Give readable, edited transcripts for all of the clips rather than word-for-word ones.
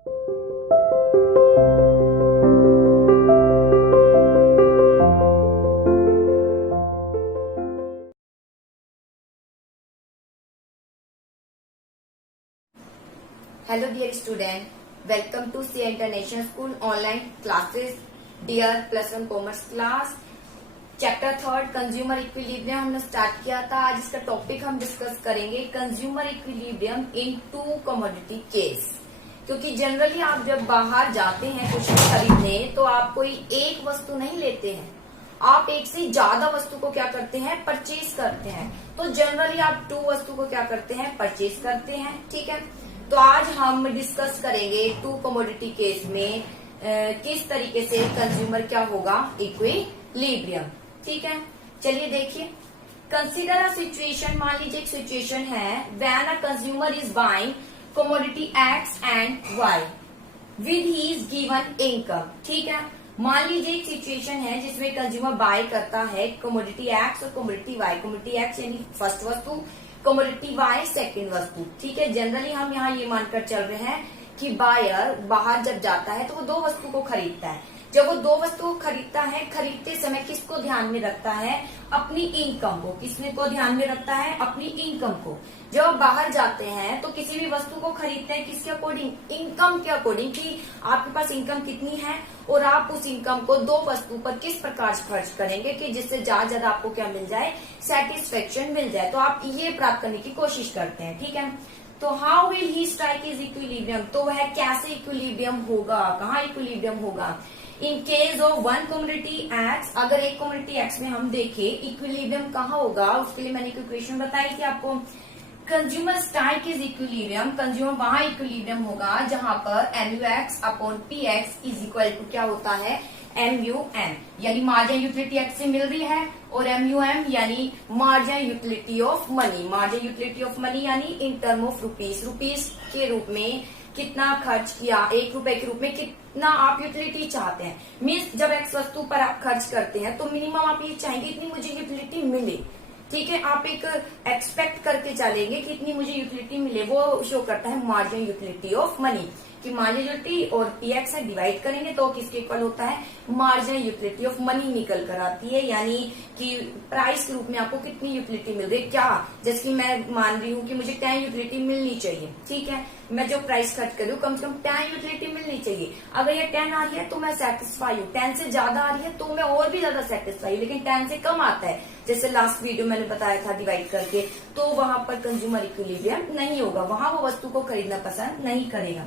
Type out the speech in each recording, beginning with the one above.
Hello dear student, welcome to CA International School online classes. Dear plus one commerce class, chapter third consumer equilibrium हमने start किया था। आज इसका topic हम discuss करेंगे consumer equilibrium in two commodity case. क्योंकि generally आप जब बाहर जाते हैं कुछ खरीदने तो आप कोई एक वस्तु नहीं लेते हैं, आप एक से ज्यादा वस्तु को क्या करते हैं, परचेज करते हैं। तो जनरली आप टू वस्तु को क्या करते हैं, परचेज करते हैं। ठीक है, तो आज हम डिस्कस करेंगे टू कमोडिटी केस में किस तरीके से कंज्यूमर क्या होगा, इक्विलिब्रियम। ठीक है, चलिए देखिए। कंसीडर अ सिचुएशन, मान लीजिए एक सिचुएशन है when a consumer is buying commodity X and Y with his given income. ठीक है, मान लीजिए एक सिचुएशन है जिसमें कंज्यूमर बाय करता है कमोडिटी एक्स और कमोडिटी वाई। कमोडिटी एक्स यानी फर्स्ट वस्तु, कमोडिटी वाई सेकंड वस्तु। ठीक है, जनरली हम यहाँ ये मानकर चल रहे हैं कि बायर बाहर जब जाता है तो वो दो वस्तु को खरीदता है। जब वो दो वस्तु को खरीदता है, खरीदते समय किसको ध्यान में रखता है, अपनी इनकम को। किसने को ध्यान में रखता है, अपनी इनकम को। जब आप बाहर जाते हैं तो किसी भी वस्तु को खरीदते हैं किसके अकॉर्डिंग, इनकम के अकॉर्डिंग, कि आपके पास इनकम कितनी है और आप उस इनकम को दो वस्तु पर किस प्रकार से खर्च करेंगे कि जिससे ज्यादा आपको क्या मिल जाए, सेटिस्फेक्शन मिल जाए। तो आप ये प्राप्त करने की कोशिश करते हैं। ठीक है, तो how will he strike is equilibrium, तो वह कैसे इक्विलिब्रियम होगा, कहाँ इक्विलिब्रियम होगा। In case of one commodity x, अगर एक कमोडिटी एक्स में हम देखें इक्विलिब्रियम कहाँ होगा, उसके लिए मैंने एक इक्वेशन बताई थी आपको। Consumer strike is equilibrium, consumer वहां इक्विलिब्रियम होगा जहां पर MUX upon PX is equal to क्या होता है, MUM, यानी मार्जिन यूटिलिटी एक्स से मिल रही है, और MUM यानी margin utility of money. Margin utility of money यानी in term of rupees, rupees के रूप में कितना खर्च किया, 1 रुपए के रूप में कितना आप यूटिलिटी चाहते हैं। मीन्स जब एक्स वस्तु पर आप खर्च करते हैं तो मिनिमम आप ये चाहेंगे इतनी मुझे यूटिलिटी मिले। ठीक है, आप एक एक्सपेक्ट करके चलेंगे कि इतनी मुझे यूटिलिटी मिले। वो शो करता है मार्जिन यूटिलिटी ऑफ मनी, कि मार्जिन यूटिलिटी और PX से डिवाइड करेंगे तो किसके इक्वल होता है, मार्जिन यूटिलिटी ऑफ मनी निकल कर आती है। यानी कि प्राइस के रूप में आपको कितनी यूटिलिटी मिल रही है। क्या, जैसे कि मैं मान रही हूँ कि मुझे 10 यूटिलिटी मिलनी चाहिए। ठीक है, मैं जो प्राइस खर्च कर रही हूँ कम से कम 10 यूटिलिटी मिलनी चाहिए। अगर ये 10 आ रही है तो मैं सेटिस्फाई हूँ, 10 से ज्यादा आ रही है तो मैं और भी ज्यादा सेटिस्फाई हूँ। लेकिन 10 से कम आता है, जैसे लास्ट वीडियो मैंने बताया था डिवाइड करके, तो वहां पर कंज्यूमर इक्विलिब्रियम नहीं होगा, वहां वो वस्तु को खरीदना पसंद नहीं करेगा।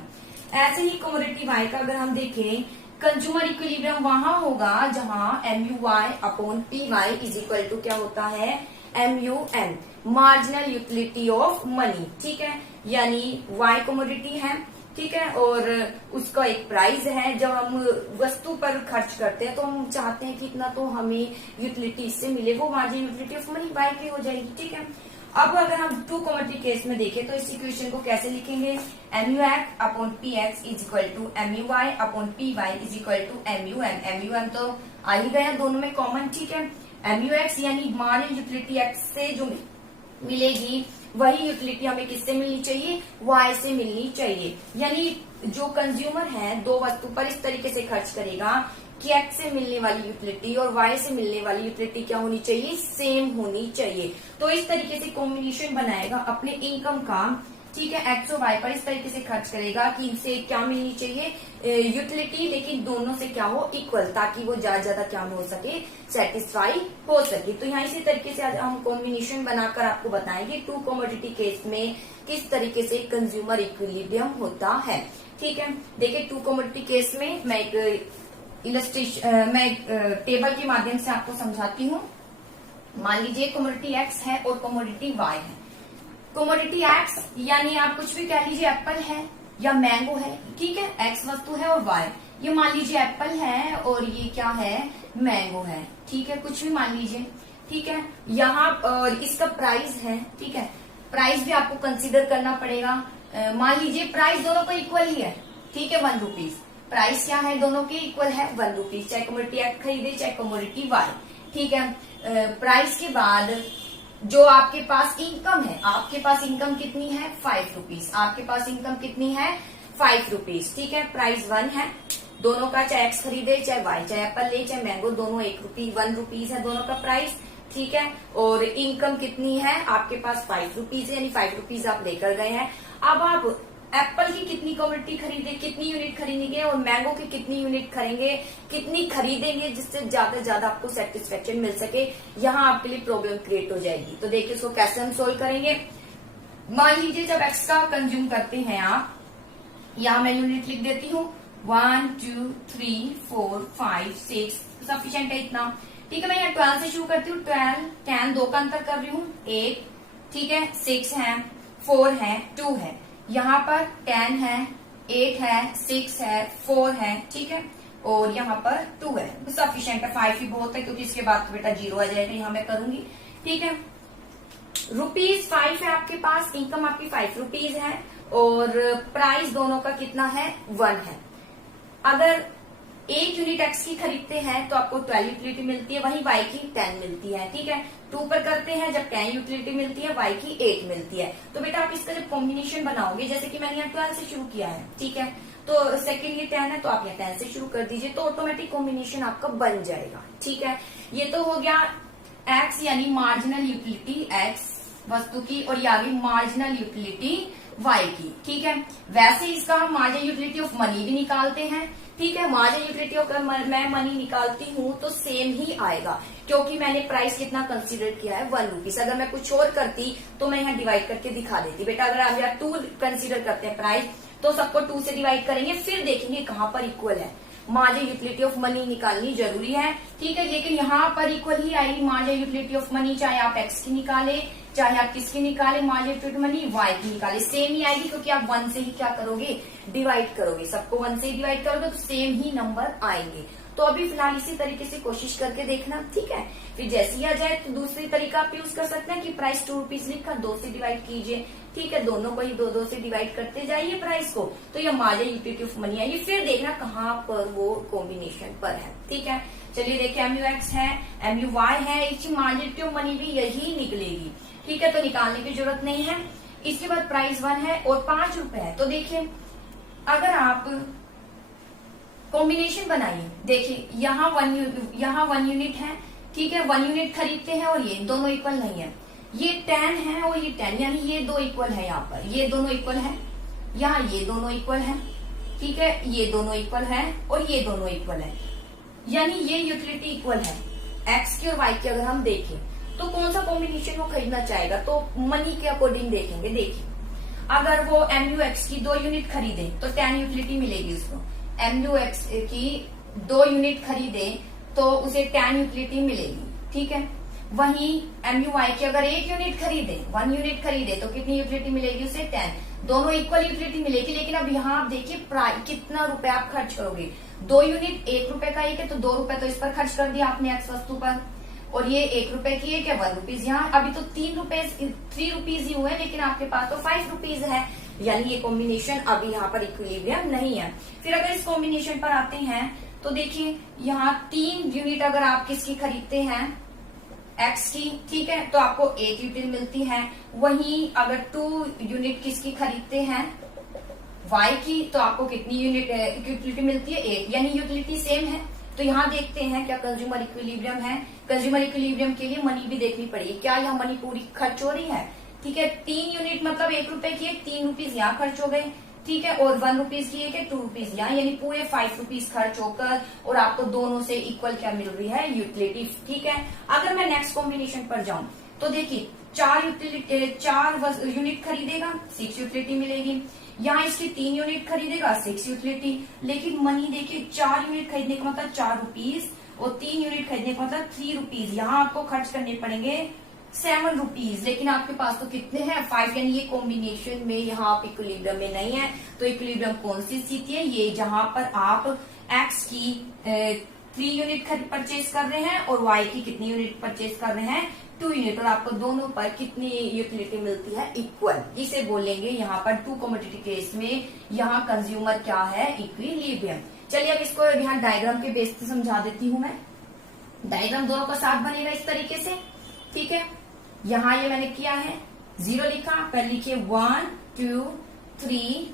ऐसे ही कमोडिटी वाई का अगर हम देखें, कंज्यूमर इक्विलिब्रियम वहां होगा जहां MUY upon PY is equal to क्या होता है, MUM, marginal utility of money. ठीक है, यानी Y कमोडिटी है, ठीक है, और उसका एक प्राइस है। जब हम वस्तु पर खर्च करते हैं तो हम चाहते हैं कि इतना तो हमें यूटिलिटी इससे मिले, वो margin utility of money Y की हो जाएगी। ठीक है, अब अगर हम टू कमोडिटी केस में देखें तो इस इक्वेशन को कैसे लिखेंगे, MUX upon PX is equal to MUY upon PY is equal to MUM। MUM तो आ ही गया दोनों में कॉमन। ठीक है, MUX यानी मार्जिन यूटिलिटी एक्स से जो मिलेगी वही यूटिलिटी हमें किससे मिलनी चाहिए, Y से मिलनी चाहिए। यानी जो कंज्यूमर है दो वस्तु पर इस तरीके से खर्च करेगा कि एक्स से मिलने वाली यूटिलिटी और वाई से मिलने वाली यूटिलिटी क्या होनी चाहिए, सेम होनी चाहिए। तो इस तरीके से कॉम्बिनेशन बनाएगा अपने इनकम का। ठीक है, एक्स और वाई पर इस तरीके से खर्च करेगा कि इनसे क्या मिलनी चाहिए, यूटिलिटी, लेकिन दोनों से क्या हो, इक्वल, ताकि वो ज्यादा क्या हो सके, सेटिस्फाई हो सके। तो यहाँ इसी तरीके से आज हम कॉम्बिनेशन बनाकर आपको बताएंगे टू कमोडिटी केस में किस तरीके से कंज्यूमर इक्विलिब्रियम होता है। ठीक है, देखिए टू कमोडिटी केस में मैं एक इलस्ट्रेशन, मैं एक टेबल के माध्यम से आपको समझाती हूँ। मान लीजिए कमोडिटी एक्स है और कमोडिटी वाई है। कमोडिटी एक्स यानी आप कुछ भी कह लीजिए, एप्पल है या मैंगो है। ठीक है, एक्स वस्तु है और वाई, ये मान लीजिए एप्पल है और ये क्या है, मैंगो है। ठीक है, कुछ भी मान लीजिए। ठीक है, यहाँ और इसका प्राइस है। ठीक है, प्राइस भी आपको कंसीडर करना पड़ेगा। मान लीजिए प्राइस दोनों का इक्वल ही है। ठीक है, 1 रुपीज प्राइस क्या है, दोनों के इक्वल है 1 रुपीज, चाहे कमोडिटी एक्स खरीदे चाहे कमोडिटी वाई। ठीक है, प्राइस के बाद जो आपके पास इनकम है, आपके पास इनकम कितनी है, 5 रुपीज। आपके पास इनकम कितनी है, 5 रुपीज। ठीक है, प्राइस 1 है दोनों का, चाहे एक्स खरीदे चाहे वाई, चाहे एप्पल ले चाहे मैंगो, दोनों 1 रुपीज है दोनों का प्राइस। ठीक है, और इनकम कितनी है आपके पास 5 रुपीज है, यानी 5 रुपीज आप लेकर गए हैं। अब आप एप्पल की कितनी क्वांटिटी खरीदे, कितनी यूनिट खरीदेंगे, और मैंगो की कितनी यूनिट खरीदेंगे, कितनी खरीदेंगे जिससे ज्यादा से ज्यादा आपको सेटिस्फेक्शन मिल सके, यहाँ आपके लिए प्रॉब्लम क्रिएट हो जाएगी। तो देखिए इसको कैसे हम सोल्व करेंगे। मान लीजिए जब एक्स का कंज्यूम करते हैं आप, यहाँ मैं यूनिट लिख देती हूँ 1 2 3 4 5 6 सफिशियंट है इतना। ठीक है, मैं यहाँ 12 से शुरू करती हूँ। 12 10 दो का अंतर कर रही हूँ 1, ठीक है 6 है 4 है 2 है, यहाँ पर 10 है 8 है 6 है 4 है, ठीक है, और यहाँ पर 2 है, सफिशियंट है। 5 ही बहुत है क्योंकि इसके बाद तो बेटा 0 आ जाएगा, यहाँ मैं करूंगी। ठीक है, रुपीज 5 है आपके पास, इनकम आपकी 5 रुपीज है, और प्राइस दोनों का कितना है 1 है। अगर एक यूनिट एक्स की खरीदते हैं तो आपको 12 यूटिलिटी मिलती है, वहीं वाई की 10 मिलती है। ठीक है, 2 पर करते हैं जब 10 यूटिलिटी मिलती है, वाई की 8 मिलती है। तो बेटा आप इसका जब कॉम्बिनेशन बनाओगे, जैसे कि मैंने यहाँ 12 से शुरू किया है, ठीक है, तो सेकंड ये 10 है तो आप यहाँ 10 से शुरू कर दीजिए, तो ऑटोमेटिक कॉम्बिनेशन आपका बन जाएगा। ठीक है, ये तो हो गया एक्स यानी मार्जिनल यूटिलिटी एक्स वस्तु की, और ये आ गई मार्जिनल यूटिलिटी वाई की। ठीक है, वैसे इसका हम मार्जिनल यूटिलिटी ऑफ मनी भी निकालते हैं। ठीक है, मार्जिनल यूटिलिटी ऑफ मैं मनी निकालती हूँ तो सेम ही आएगा, क्योंकि मैंने प्राइस कितना कंसीडर किया है 1 रुपीज। अगर मैं कुछ और करती तो मैं यहाँ डिवाइड करके दिखा देती। बेटा अगर आप यहाँ 2 कंसीडर करते हैं प्राइस, तो सबको 2 से डिवाइड करेंगे, फिर देखेंगे कहाँ पर इक्वल है। मार्जिनल यूटिलिटी ऑफ मनी निकालनी जरूरी है। ठीक है, लेकिन यहाँ पर इक्वल ही आएगी मार्जिनल यूटिलिटी ऑफ मनी, चाहे आप एक्स की निकाले चाहे आप किसकी निकाले, मार्जिनल यूटिलिटी मनी वाई की निकाले, सेम ही आएगी, क्योंकि आप 1 से ही क्या करोगे डिवाइड करोगे, सबको 1 से ही डिवाइड करोगे तो सेम ही नंबर आएंगे। तो अभी फिलहाल इसी तरीके से कोशिश करके देखना। ठीक है, फिर जैसे ही आ जाए तो दूसरी तरीका आप यूज कर सकते हैं कि प्राइस 2 रुपीज लिखकर 2 से डिवाइड कीजिए। ठीक है, दोनों को ही 2 से डिवाइड करते जाइए प्राइस को, तो ये मार्जिनल यूटिलिटी ऑफ मनी आएगी। फिर देखना कहाँ पर वो कॉम्बिनेशन पर है। ठीक है, चलिए देखिए एमयू एक्स है, एमयू वाई है, इसकी मार्जिनल यूटिलिटी ऑफ मनी भी यही निकलेगी। ठीक है, तो निकालने की जरूरत नहीं है। इसके बाद प्राइस 1 है और 5 रुपए है, तो देखिए अगर आप कॉम्बिनेशन बनाइए, देखिए यहाँ 1 यूनिट है। ठीक है, 1 यूनिट खरीदते हैं और ये दोनों इक्वल नहीं है, ये 10 है और ये 10, यानी ये 2 इक्वल है, यहाँ पर ये दोनों इक्वल है, यहाँ ये दोनों इक्वल है। ठीक है, ये दोनों इक्वल है और ये दोनों इक्वल है, यानी ये यूटिलिटी इक्वल है एक्स की और वाई की। अगर हम देखें तो कौन सा कॉम्बिनेशन वो खरीदना चाहेगा, तो मनी के अकॉर्डिंग देखेंगे। देखिए अगर वो एमयू एक्स की 2 यूनिट खरीदे तो 10 यूटिलिटी मिलेगी उसको, एमयू एक्स की 2 यूनिट खरीदे तो उसे 10 यूटिलिटी मिलेगी। ठीक है, वहीं एमयू वाई की अगर 1 यूनिट खरीदे, 1 यूनिट खरीदे तो कितनी यूटिलिटी मिलेगी उसे 10, दोनों इक्वल यूटिलिटी मिलेगी। लेकिन अब यहाँ आप देखिए प्राइस कितना रुपए आप खर्च करोगे, 2 यूनिट 1 रुपए का एक है तो 2 रुपए तो इस पर खर्च कर दिया आपने एक्स वस्तु पर, और ये 1 रुपए की है क्या 1 रुपीज, यहाँ अभी तो 3 रुपीज ही हुए, लेकिन आपके पास तो 5 रुपीज है, यानी ये कॉम्बिनेशन अभी यहाँ पर इक्विलिब्रियम नहीं है। फिर अगर इस कॉम्बिनेशन पर आते हैं तो देखिए यहाँ 3 यूनिट अगर आप किसकी खरीदते हैं एक्स की, ठीक है, तो आपको 1 यूटिलिटी मिलती है। वहीं अगर 2 यूनिट किसकी खरीदते हैं वाई की, तो आपको कितनी यूनिट यूटिलिटी मिलती है 1, यानी यूटिलिटी सेम है। तो यहाँ देखते हैं क्या कंज्यूमर इक्विलिब्रियम है। कंज्यूमर इक्विलिब्रियम के लिए मनी भी देखनी पड़ेगी, क्या यहाँ मनी पूरी खर्च हो रही है। ठीक है, 3 यूनिट मतलब 1 रुपए की है, 3 रुपीज यहाँ खर्च हो गए। ठीक है, और 1 रुपीज की है 2 रुपीज यहाँ, यानी पूरे 5 रुपीज खर्च होकर और आपको दोनों से इक्वल क्या मिल रही है यूटिलिटी। ठीक है, अगर मैं नेक्स्ट कॉम्बिनेशन पर जाऊं तो देखिए 4 यूनिट खरीदेगा 6 यूटिलिटी मिलेगी, यहाँ इसकी 3 यूनिट खरीदेगा 6 यूटिलिटी। लेकिन मनी देखिए 4 यूनिट खरीदने का मतलब 4 रुपीज और 3 यूनिट खरीदने का मतलब 3 रुपीज, यहाँ आपको खर्च करने पड़ेंगे 7 रुपीज, लेकिन आपके पास तो कितने हैं 5, यानी ये कॉम्बिनेशन में यहाँ आप इक्विलिब्रियम में नहीं है। तो इक्विलिब्रियम कौन सी स्थिति है, ये जहां पर आप एक्स की 3 यूनिट परचेज कर रहे हैं और वाई की कितनी यूनिट परचेज कर रहे हैं 2 यूनिट, और आपको दोनों पर कितनी यूटिलिटी मिलती है इक्वल, इसे बोलेंगे यहाँ पर 2 कमोडिटी केस में यहाँ कंज्यूमर क्या है इक्विलिब्रियम। चलिए अब इसको यहाँ डायग्राम के बेस पे समझा देती हूँ मैं। डायग्राम दोनों का साथ बनेगा इस तरीके से। ठीक है, यहाँ ये मैंने किया है 0 लिखा, पहले लिखिए 1 2 3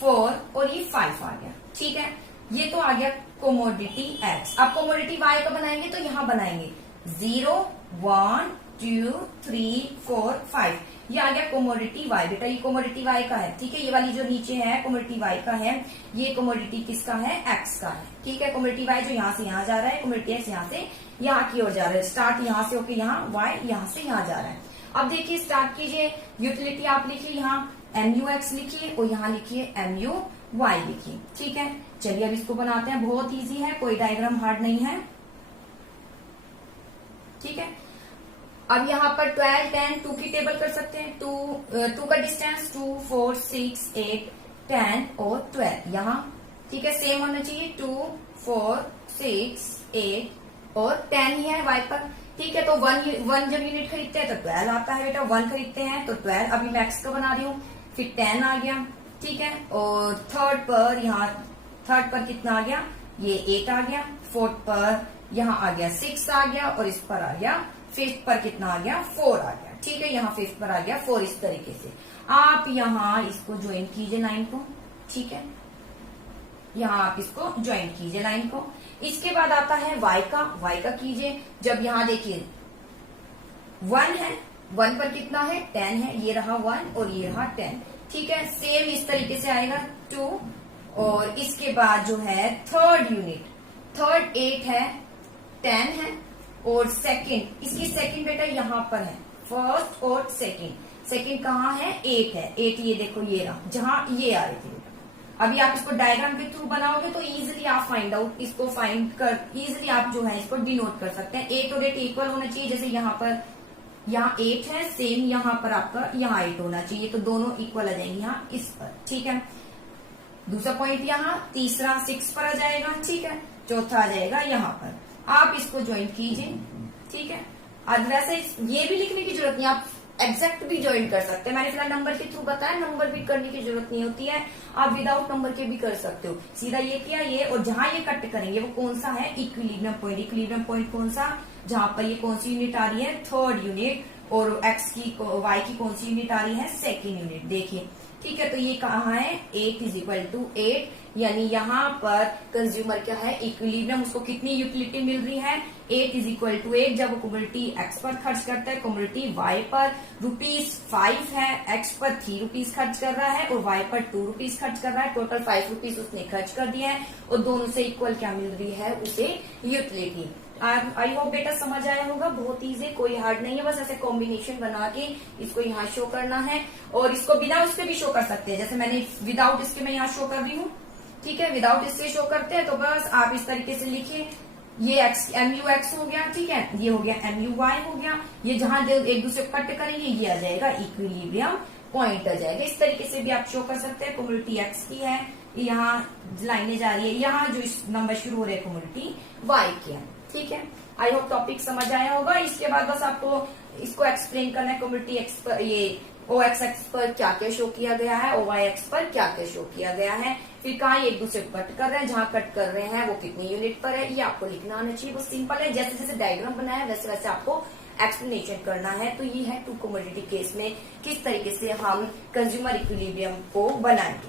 4 और ये 5 आ गया। ठीक है, ये तो आ गया कोमोडिटी एक्स। अब कोमोडिटी वाई का बनाएंगे तो यहां बनाएंगे 0 1 2 3 4 5, ये आ गया कोमोडिटी वाई। बेटा ये कोमोडिटी वाई का है। ठीक है, ये वाली जो नीचे है कोमोडिटी वाई का है, ये कोमोडिटी किसका है, एक्स का है। ठीक है, कोमोडिटी वाई जो यहाँ से यहाँ जा रहा है, कोमोडिटी एक्स यहाँ से यहाँ की ओर जा रहा है। स्टार्ट यहाँ से होके यहाँ, वाई यहाँ से यहाँ जा रहा है। अब देखिए स्टार्ट कीजिए, यूटिलिटी आप लिखिए यहाँ MUX लिखिए और यहाँ लिखिए MUY लिखिए। ठीक है, चलिए अब इसको बनाते हैं। बहुत इजी है, कोई डायग्राम हार्ड नहीं है। ठीक है, अब यहाँ पर 12 10 2 की टेबल कर सकते हैं। 2 का डिस्टेंस 2 4 6 8 10 और 12 यहाँ। ठीक है, सेम होना चाहिए 2 4 6 8 और 10 ही है वाई पर। ठीक है, तो 1 जब यूनिट खरीदते हैं तो 12 आता है बेटा। 1 खरीदते हैं तो 12, अभी मैक्स का बना रही हूँ, फिर 10 आ गया। ठीक है, और थर्ड पर यहाँ, थर्ड पर कितना आ गया, ये 8 आ गया। फोर्थ पर यहाँ आ गया 6 आ गया, और इस पर आ गया फिफ्थ पर कितना आ गया, 4 आ गया। ठीक है, यहाँ फिफ्थ पर आ गया 4। इस तरीके से आप यहाँ इसको ज्वाइन कीजिए लाइन को। ठीक है, यहाँ आप इसको ज्वाइन कीजिए लाइन को। इसके बाद आता है वाई का कीजिए। जब यहाँ देखिए 1 है, 1 पर कितना है, 10 है, ये रहा 1 और ये रहा 10। ठीक है, सेम इस तरीके से आएगा 2, और इसके बाद जो है थर्ड यूनिट, थर्ड 8 है, 10 है, और सेकंड, इसकी सेकंड बेटा यहाँ पर है, फर्स्ट और सेकंड कहाँ है, 8 है। 8 ये देखो ये रहा, जहां ये आ रही थी बेटा। अभी आप इसको डायग्राम के थ्रू बनाओगे तो इजीली आप फाइंड आउट, इसको फाइंड कर इजीली आप जो है इसको डिनोट कर सकते हैं। 8 और 8 इक्वल होना चाहिए। जैसे यहाँ पर, यहाँ 8 है, सेम यहाँ पर आपका यहाँ 8 होना चाहिए, तो दोनों इक्वल आ जाएंगे यहाँ इस पर। ठीक है, दूसरा पॉइंट यहाँ, तीसरा 6 पर आ जाएगा। ठीक है, चौथा आ जाएगा यहाँ पर। आप इसको ज्वाइन कीजिए। ठीक है, अब वैसे ये भी लिखने की जरूरत नहीं, आप एग्जैक्ट भी ज्वाइन कर सकते हैं। मैंने फिलहाल नंबर के थ्रू बताया, नंबर भी करने की जरूरत नहीं होती है, आप विदाउट नंबर के भी कर सकते हो। सीधा ये किया ये, और जहां ये कट करेंगे वो कौन सा है, इक्विलिब्रियम पॉइंट। इक्विलिब्रियम पॉइंट कौन सा, जहां पर ये कौन सी यूनिट आ रही है, थर्ड यूनिट, और एक्स की वाई की कौन सी यूनिट आ रही है, सेकेंड यूनिट। देखिए, ठीक है, तो ये कहाँ है, 8 = 8, यानी यहाँ पर कंज्यूमर क्या है, इक्विलिब्रियम, उसको कितनी यूटिलिटी मिल रही है, 8 = 8। जब वो कमोडिटी एक्स पर खर्च करता है, कमोडिटी वाई पर ₹5 है, एक्स पर 3 रुपीज खर्च कर रहा है और वाई पर 2 रुपीज खर्च कर रहा है, टोटल 5 रुपीज उसने खर्च कर दिया है, और दोनों से इक्वल क्या मिल रही है, उसे यूटिलिटी। आई होप बेटा समझ आया होगा, बहुत इजी, कोई हार्ड नहीं है, बस ऐसे कॉम्बिनेशन बना के इसको यहाँ शो करना है, और इसको बिना उसके भी शो कर सकते हैं। जैसे मैंने विदाउट इसके मैं यहाँ शो कर रही हूँ। ठीक है, विदाउट इससे शो करते हैं तो बस आप इस तरीके से लिखिए, ये MUX हो गया। ठीक है, ये हो गया MUY हो गया, ये जहां एक दूसरे को कट करेंगे ये आ जाएगा इक्विलिब्रियम पॉइंट आ जाएगा। इस तरीके से भी आप शो कर सकते हैं। कम्युनिटी एक्स की है, यहाँ लाइनें जा रही है, यहाँ जो नंबर शुरू हो रहे हैं कम्युनिटी वाई की है। ठीक है, आई होप टॉपिक समझ आया होगा। इसके बाद बस आपको इसको एक्सप्लेन करना है, कम्युनिटी एक्स पर ये OX एक्स पर क्या क्या शो किया गया है, OY एक्स पर क्या क्या शो किया गया है, फिर कहाँ एक दूसरे को कट कर रहे हैं, जहां कट कर रहे हैं वो कितनी यूनिट पर है, ये आपको लिखना आना चाहिए। वो सिंपल है, जैसे जैसे डायग्राम बनाया वैसे वैसे आपको एक्सप्लेनेशन करना है। तो ये है 2 कमोडिटी केस में किस तरीके से हम कंज्यूमर इक्विलिब्रियम को बनाएंगे।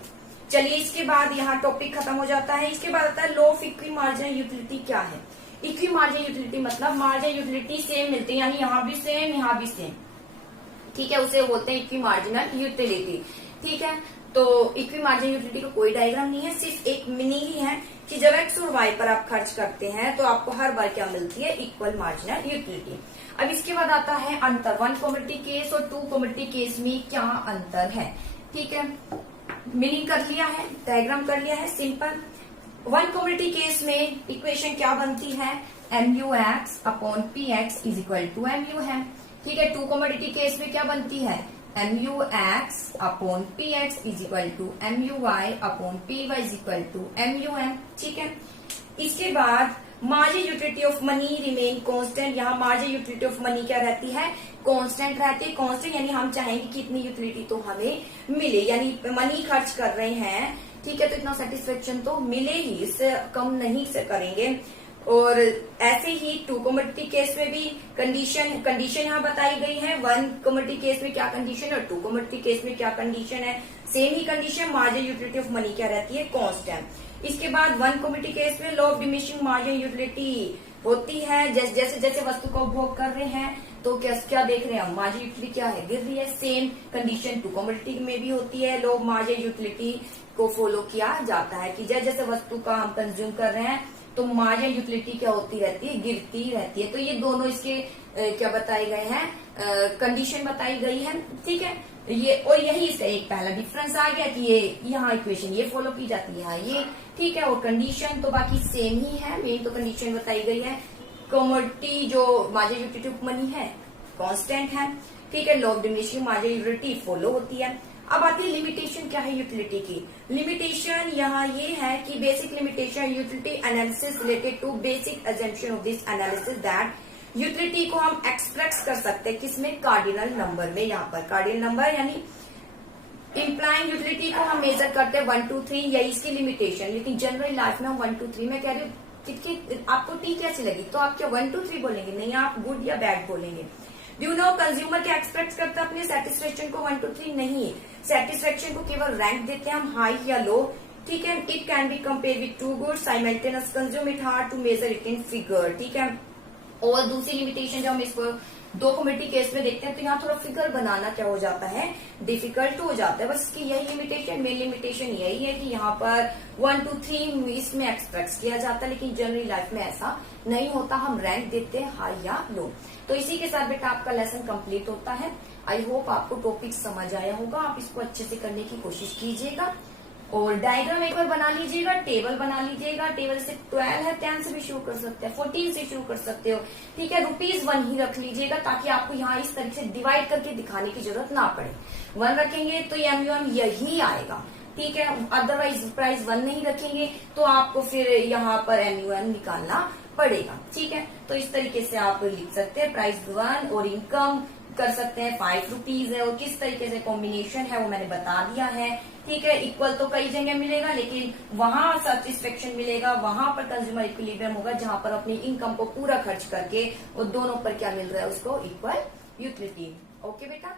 चलिए, इसके बाद यहाँ टॉपिक खत्म हो जाता है। इसके बाद आता है law of equi marginal utility. क्या है इक्वी मार्जिनल यूटिलिटी, मतलब मार्जिनल यूटिलिटी सेम मिलती है, यानी यहाँ भी सेम यहाँ भी सेम। ठीक है, उसे बोलते हैं इक्वी मार्जिनल यूटिलिटी। ठीक है, तो इक्वी मार्जिनल यूटिलिटी का कोई डायग्राम नहीं है, सिर्फ एक मिनी ही है कि जब एक्स और वाई पर आप खर्च करते हैं तो आपको हर बार क्या मिलती है, इक्वल मार्जिनल यूटिलिटी। अब इसके बाद आता है अंतर, 1 कमोडिटी केस और 2 कमोडिटी केस में क्या अंतर है। ठीक है, मीनिंग कर लिया है, डायग्राम कर लिया है, सिंपल। 1 कमोडिटी केस में इक्वेशन क्या बनती है, MUX/PX = MU है। ठीक है, 2 कमोडिटी केस में क्या बनती है, MUX/PX = MUY/PY = MUM। ठीक है, इसके बाद marginal utility of money remain constant. यहाँ मार्जिनल यूटिलिटी ऑफ मनी क्या रहती है, कांस्टेंट रहती है। कांस्टेंट यानी हम चाहेंगे कि इतनी यूटिलिटी तो हमें मिले, यानी मनी खर्च कर रहे हैं, ठीक है, तो इतना सेटिस्फेक्शन तो मिले ही, इससे कम नहीं से करेंगे। और ऐसे ही टू कमोडिटी केस में भी कंडीशन यहाँ बताई गई है। वन कमोडिटी केस में क्या कंडीशन है और टू कमोडिटी केस में क्या कंडीशन है, same he condition. Margin utility of money क्या रहती है, कांस्टेंट। इसके बाद वन कमोडिटी केस में law of diminishing margin utility होती है। जैसे जैसे वस्तु का उपभोग कर रहे हैं तो क्या देख रहे हैं, मार्जिन यूटिलिटी क्या है, गिर रही है। सेम कंडीशन टू कमोडिटी में भी होती है। लॉ ऑफ मार्जिन यूटिलिटी को फॉलो किया जाता है कि जैसे जैसे वस्तु का हम कंज्यूम कर रहे हैं तो मार्जिन यूटिलिटी क्या होती रहती है, गिरती रहती है। तो ये दोनों इसके क्या बताए गए हैं, कंडीशन बताई गई है। ठीक है, ये और यही इसका एक पहला डिफरेंस आ गया कि ये यहाँ इक्वेशन ये फॉलो की जाती है, ये ठीक है। और कंडीशन तो बाकी सेम ही है, मेन तो कंडीशन बताई गई है। कमोडिटी जो मार्जिन यूटिलिटी ऑफ मनी है कांस्टेंट है, ठीक है। Law of diminishing margin utility follow होती है। अब आती है लिमिटेशन क्या है यूटिलिटी की। लिमिटेशन यहाँ ये है कि basic limitation utility analysis related to basic assumption of this analysis that utility को हम एक्सप्रेस कर सकते हैं किसमें, कार्डिनल नंबर में। यहाँ पर कार्डिनल नंबर यानी इम्प्लाइंग यूटिलिटी को हम मेजर करते हैं 1 2 3, यही इसकी लिमिटेशन। लेकिन जनरल लाइफ में हम 1 2 3 में कह रहे हो आपको टी कैसी लगी तो आप क्या 1 2 3 बोलेंगे, नहीं आप गुड या बैड बोलेंगे। डू नो कंज्यूमर क्या एक्सपेक्ट करता है अपने सेटिस्फेक्शन को 1 2 3 नहीं, सेटिस्फेक्शन को केवल रैंक देते हैं हम, हाई या लो। ठीक है, it can be compare with to good simultaneous consume it hard to measure it in figure. ठीक है, और दूसरी लिमिटेशन जब हम इसको दो कमोडिटी केस में देखते हैं तो यहाँ थोड़ा फिगर बनाना क्या हो जाता है, डिफिकल्ट हो जाता है। बस इसकी यही लिमिटेशन, मेन लिमिटेशन यही है कि यहाँ पर 1 2 3 इसमें एक्सप्रेस किया जाता है, लेकिन जनरल लाइफ में ऐसा नहीं होता, हम रैंक देते हैं हाई या लो। तो इसी के साथ बेटा आपका लेसन कंप्लीट होता है। आई होप आपको टॉपिक समझ आया होगा, आप इसको अच्छे से करने की कोशिश कीजिएगा। और डायग्राम एक बार बना लीजिएगा, टेबल बना लीजिएगा। टेबल से 12 है, 10 से भी शुरू कर सकते हैं, 14 से शुरू कर सकते हो। ठीक है, ₹1 ही रख लीजिएगा ताकि आपको यहाँ इस तरीके से डिवाइड करके दिखाने की जरूरत ना पड़े। 1 रखेंगे तो MUM यही आएगा। ठीक है, अदरवाइज प्राइस 1 नहीं रखेंगे तो आपको फिर यहाँ पर MUM निकालना पड़ेगा। ठीक है, तो इस तरीके से आप लिख सकते हैं प्राइस 1 और इनकम कर सकते हैं ₹5 है। और किस तरीके से कॉम्बिनेशन है वो मैंने बता दिया है। ठीक है, इक्वल तो कई जगह मिलेगा लेकिन वहां सेटिस्फेक्शन मिलेगा, वहां पर कंज्यूमर इक्विलिब्रियम होगा जहां पर अपनी इनकम को पूरा खर्च करके और दोनों पर क्या मिल रहा है उसको इक्वल यूटिलिटी। ओके बेटा।